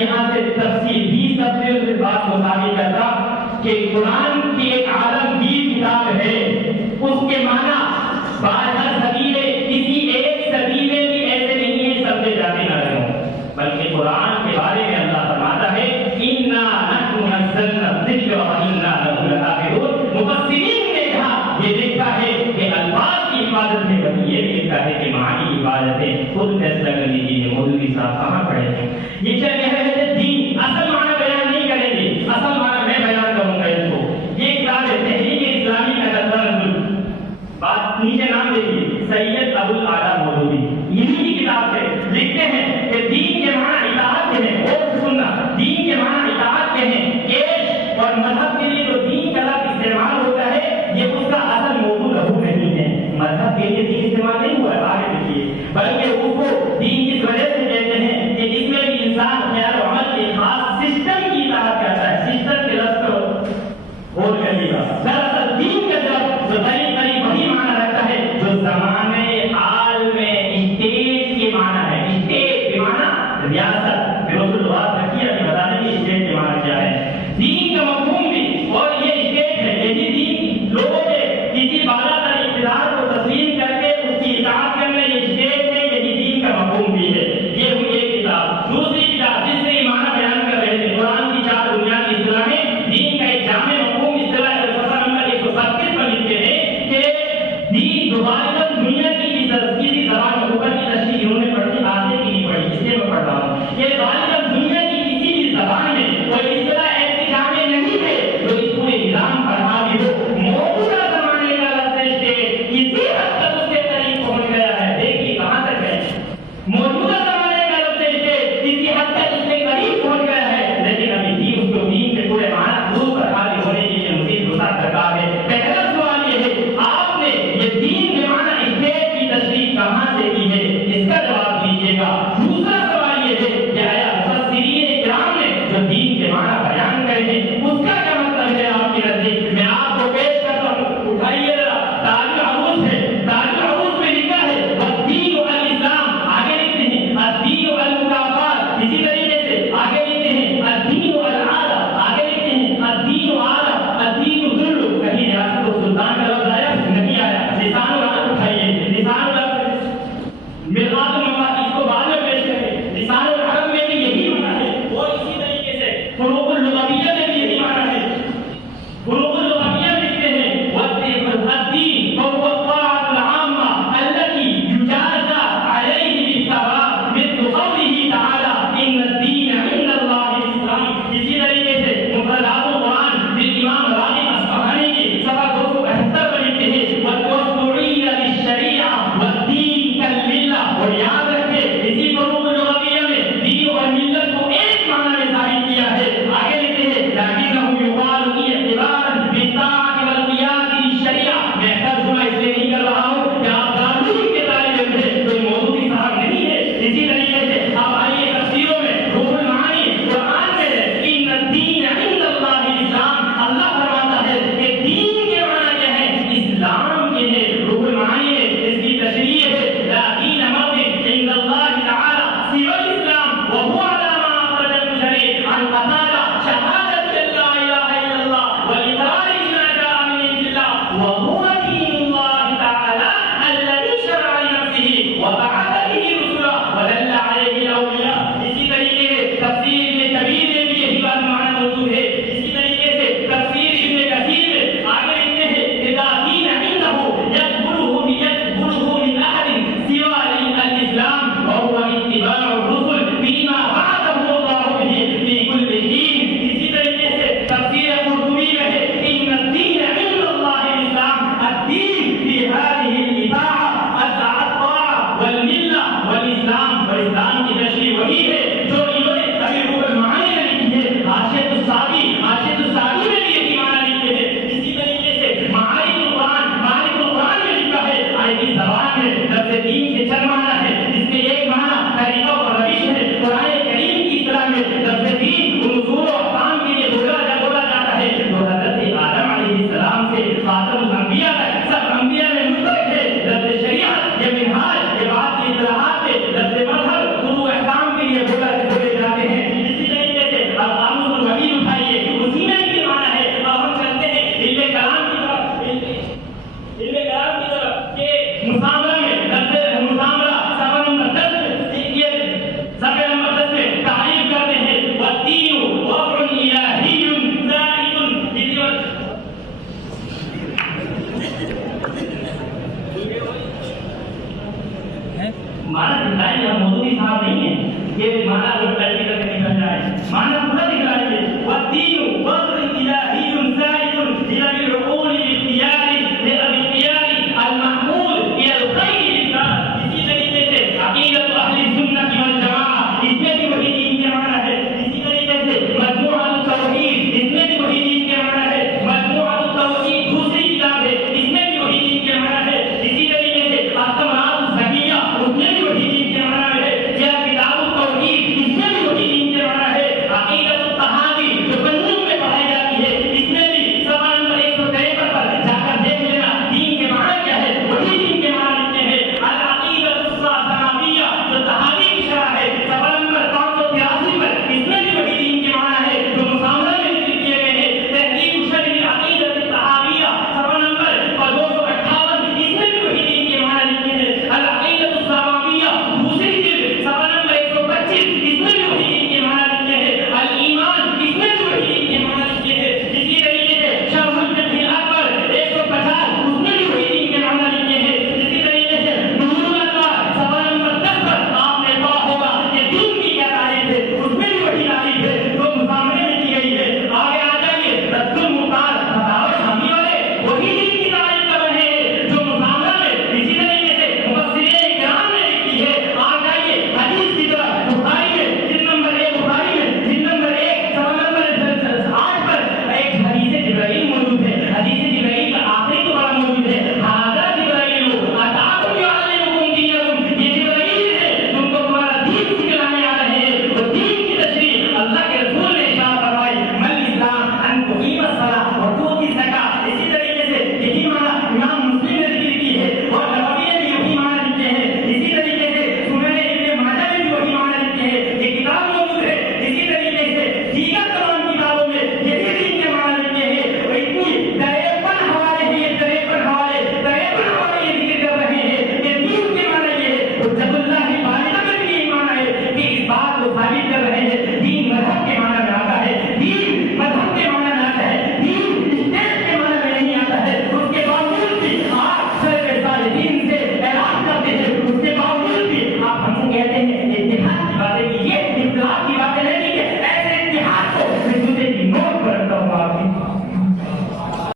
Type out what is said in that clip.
یہاں سے تفصیل 20 صفحے سے بات کو ثابت کرتا کہ قرآن کی ایک عالمگیر کتاب ہے، اس کے معنی 12 صدیے کسی ایک صدی میں بھی ایسے نہیں ہے سمجھے جاتے نہ رہے، بلکہ قرآن کے بارے میں اللہ فرماتا ہے اِنَّا نَحْنُ نَزَّلْنَا الذِّكْرَ وَإِنَّا لَهُ لَحَافِظُونَ۔ مفسرین نے کہا یہ دیکھا ہے کہ الفاظ کی حفاظت ہے، بلکہ یہ دیکھا ہے کہ معنی حفاظت ہے۔ خود فیصلہ کر لیجیے مولوی صاحب کہاں پڑھے ہیں؟ یہ کیا کہہ رہے ہیں؟ دین اصل معنی بیان نہیں کریں گے، اصل معنی میں بیان کروں گا اس کو۔ یہ کتاب ہے تحریک اسلامی کا نظر، بات نیچے نام دیکھیے، سید ابو الاعلیٰ مودودی، یہی کی کتاب سے لکھتے ہیں کہ دین کے معنی اطاعت کے ہیں، اور سننا دین کے معنی اطاعت کے ہیں۔ کیش اور مذہب کے لیے جو دین کا لفظ استعمال ہوتا ہے یہ اس کا اصل موضوع لہو نہیں ہے، مذہب کے لیے دین استعمال نہیں ہوا ہے، آگے دیکھیے، بلکہ اس کو دین اس وجہ سے کہتے ہیں کہ اس میں بھی انسان خیال و عمل کے خاص سسٹم کی اطاعت کرتا ہے۔ سسٹم کے لفظ کو غور کریے گا، دراصل دین کا جو قریب قریب وہی معنی رکھتا ہے جو زمانے حال میں اسٹیٹ کے معنی ہے۔ اسٹیٹ کے معنی ریاست، پھر بات رکھیے ابھی بتا دیں کہ اسٹیٹ کے معنی کیا ہے۔ دین کا مفہوم بھی اور یہ اسٹیٹ ہے، یہی دین لوگوں کے کسی بالا تر اقتدار کو تسلیم کر کے اس کی اطاعت کرنا، یہ اسٹیٹ ہے، یہی دین کا مفہوم بھی ہے۔ یہ ہوئی ایک کتاب۔ دوسری کتاب جس سے یہ معنی بیان کر رہے تھے، قرآن کی 4 بنیادی اصطلاحیں، دین کا ایک جامع مفہوم اصطلاح صفحہ نمبر 132 پر لکھتے ہیں کہ دین دوبارہ دنیا کی کسی زبان میں اوپر کی تشریح انہوں نے پڑھی، آگے کی نہیں پڑھی، اس لیے میں پڑھ رہا ہوں کہ غالباً دنیا کی کسی بھی زبان میں کوئی اصطلاح ایسی جامع نہیں ہے جو اس پورے نظام پر حاوی ہو۔ موجودہ زمانے کا لفظ اسٹیٹ کسی حد تک اس کے قریب پہنچ گیا ہے، دیکھیے کہاں تک ہے۔ موجودہ زمانے کا لفظ اسٹیٹ کسی حد تک اس کے قریب پہنچ گیا ہے، لیکن ابھی بھی اس کو دین کے پورے معنی حضور پر حاوی ہونے کے لیے مزید وسعت درکار ہے۔ پہلا سوال یہ ہے آپ نے یہ دین کے معنی اسٹیٹ کی تشریح کہاں سے کی ہے، اس کا جواب دیجیے گا۔ دوسرا سوال یہ ہے کہ آیا مفسرین کرام نے جو دین کے معنی بیان کرے ہیں اس کا کیا مطلب ہے آپ کے نزدیک؟ میں آپ کو پیش کرتا ہوں، اٹھائیے ذرا، تاج العروض ہے، تاج العروض میں لکھا ہے الدین والاسلام، آگے لکھتے ہیں الدین والمکافات، اسی طریقے سے آگے لکھتے ہیں الدین والعادہ، آگے لکھتے ہیں الدین وعادہ، الدین ذل، کہیں ریاست و سلطان کا لفظ آیا نہیں آیا۔ لسان العرب اٹھائیے، لسان العرب مرآت المفاد، اس کو بعد میں پیش کریں۔ لسان العرب میں بھی یہی معنی ہے، اور اسی طریقے سے فروق اللغویہ میں بھی یہی معنی ہے۔ فروق اللغویہ میں لکھتے ہیں الدین وهو الطاعة العامة التي يجازى عليه بالثواب مثل قوله تعالى إن الدين عند الله الإسلام۔ اسی طریقے سے مفردات القرآن للإمام راغب اصفهانی کی صفحہ 278 پر لکھتے ہیں والتوسعية للشريعة والدين كالملة، اور یاد رکھیں اسی فروق اللغویہ میں دین اور ملت کو ایک معنی میں ثابت کیا ہے۔ آگے لکھتے ہیں لكنه يقال اعتبارا بالطاعة والقياد للشريعة۔ میں ترجمہ اس لیے نہیں کر رہا ہوں کہ آپ دارالعلوم کے طالب علم ہیں، کوئی مودودی صاحب نہیں ہے۔ اسی طریقے سے آپ آئیے تفسیروں میں روح المعانی قرآن میں ہے ان الدین عند اللہ الاسلام، اللہ فرماتا ہے کہ دین کے معنی کیا ہے، اسلام کے ہے۔ روح المعانی ہے، اس کی تشریح ہے لا دین موجود عند اللہ تعالی سوى الاسلام وهو على ما اخرج المشرع عن قتادہ شہادت لا الہ الا اللہ والاقرار بما جاء من عند اللہ وهو دین اللہ تعالی الذي شرع لنفسه وبعث به رسلا ودل عليه الاولیاء۔ اسی طریقے سے تفسیر ابن کبیر میں بھی یہی بات معنی موجود ہے۔ اسی طریقے سے تفسیر ابن کثیر میں آگے لکھتے ہیں اذا دین عنده يقبله من احد سوى الاسلام وهو اتباع الرسل فيما بعثه الله به في كل حين۔ اسی طریقے سے تفسیر قرطبی میں ہے ان الدین عند اللہ الاسلام، الدین في هذه الاطاعة الطاعة والملة والاسلام، اور اسلام کی تشریح وہی ہے جو انہوں نے ابھی روح المعانی میں لکھی ہے۔ عاشق الساقی میں بھی یہی معنی لکھتے ہیں۔ اسی طریقے سے معارف القرآن میں لکھا ہے عربی زبان میں لفظ دین کے چند معنی ہے، جس میں ایک معنی طریقہ اور روش ہے۔ قرآن کریم کی اصطلاح میں لفظ دین اصول و احکام کے لیے بولا جاتا ہے جو حضرت آدم علیہ السلام سے خاتم الانبیاء تک سب انبیاء میں مشترک ہے۔ لفظ شریعت یا منہاج یہ بات کی اصطلاحات ہے۔ لفظ مذہب شروع معنی دکھائیں گے. ہم مودودی صاحب نہیں ہیں کہ معنی الٹ پلٹ کر کے نکل جائیں. معنی پورا دکھائیں گے. والدین